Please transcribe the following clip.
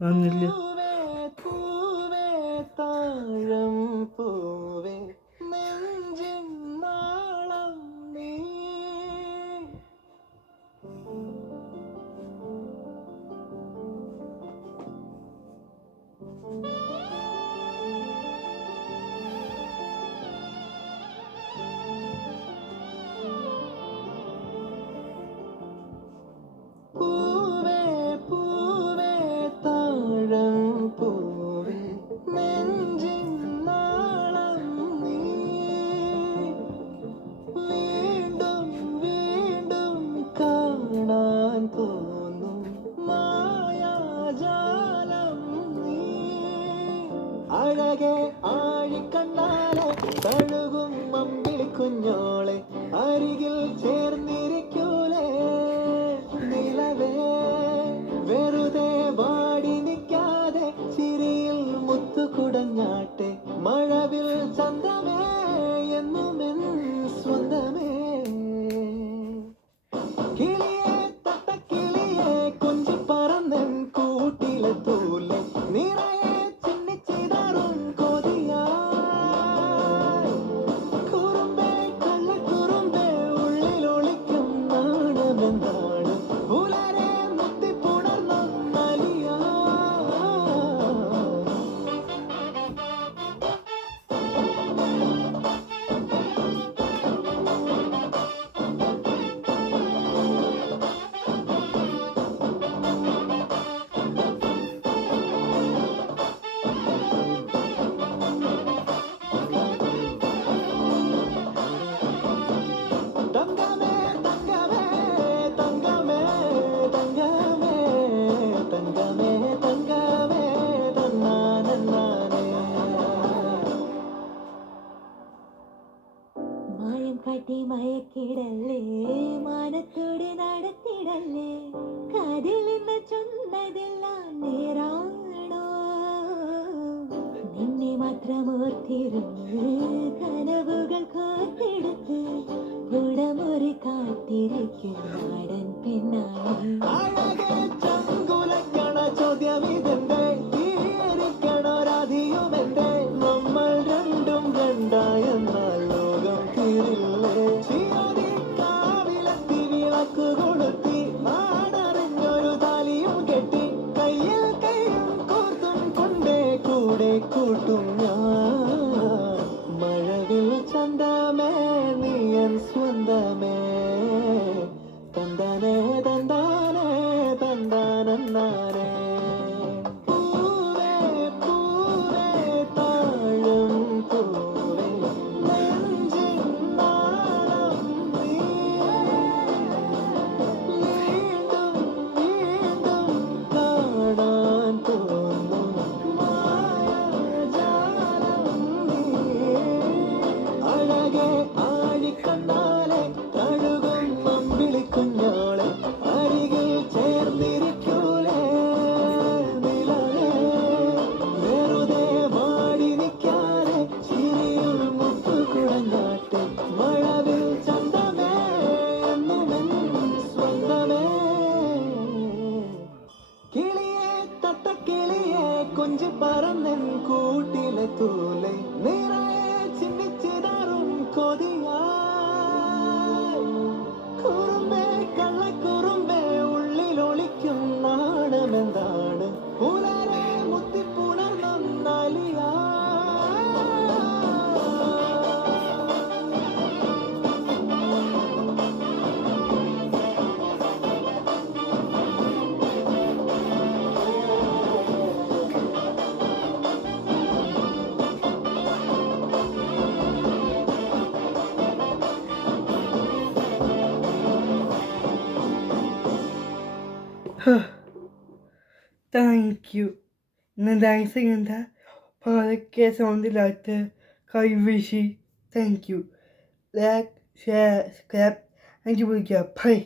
വന്നില്ല. അഴകെ ആഴിക്കണ്ണാലെ തഴുകും അമ്പിളി കുഞ്ഞോളെ അരികിൽ ചേർന്നിരിക്കൂലേ നിലവേ വെറുതെ വാടി നിൽക്കാതെ ചിരിയിൽ മുത്തുകുടഞ്ഞാട്ടെ മഴവിൽ ചന്തമേ എന്നുമെൻ സ്വന്തമേ കിളിയെ തട്ടക്കിളിയെ കൊഞ്ചി പറന്നൻ കൂട്ടിലെ തൂലെ നിറയെ കാട്ടി മയക്കിടല്ലേ മാനത്തോടെ നടത്തിടല്ലേ കാതിൽ നിന്ന് ചൊന്നതെല്ലാം നേരാണോ നിന്നെ മാത്രം ഓർത്തിരുന്ന് കനവുകൾ കോർത്തെടുത്ത് കുടമുറി കാത്തിരിക്കും നാടൻ പെണ്ണായി ചോദ്യം ഇതെന്തേ ഈരിക്കണോ രാധിയുമെന്തേ നമ്മൾ രണ്ടും രണ്ടായെന്നാൽ ലോകം തീരില്ലേ കാവിലെത്തി വിളക്ക് കൊളുത്തി നാടറിഞ്ഞൊരു താലിയും കെട്ടി കയ്യിൽ കൈയും കോർത്തും കൊണ്ടേ കൂടെ കൂട്ടും ഞാൻ മഴവിൽ ചന്തമേ നീയൻ സ്വന്തമേ തന്താനേ തന്താനേ തന്താനേ ആഴിക്കണ്ണാലെ തഴുകും അമ്പിളി കുഞ്ഞോളെ അരികിൽ ചേർന്നിരിക്കൂലേ നിലവേ വെറുതെ വാടി നിൽക്കാതെ ചിരിയിൽ മുത്തുകുടഞ്ഞാട്ടെ മഴവിൽ ചന്തമേ എന്നുമെൻ സ്വന്തമേ കിളിയെ തട്ടക്കിളിയെ കൊഞ്ചി പറന്നൻ കൂട്ടിലെ തൂലെ നിറയെ ചിന്നിച്ചിതാറും കൊതിയായി കുറുമ്പേ കള്ളക്കുറുമ്പേ ഉള്ളിലൊളിക്കും നാണമെന്താണ് പുലരെ മുത്തിപ്പുണർന്നലിയാ താങ്ക് യു. ഇന്ന് ഡാൻസ് ചെയ്യണ്ട പതുക്കെ സൗണ്ടിലായിട്ട് കൈവീശി. Thank you. Like share subscribe. എനിക്ക് വിളിക്കാം. ബൈ.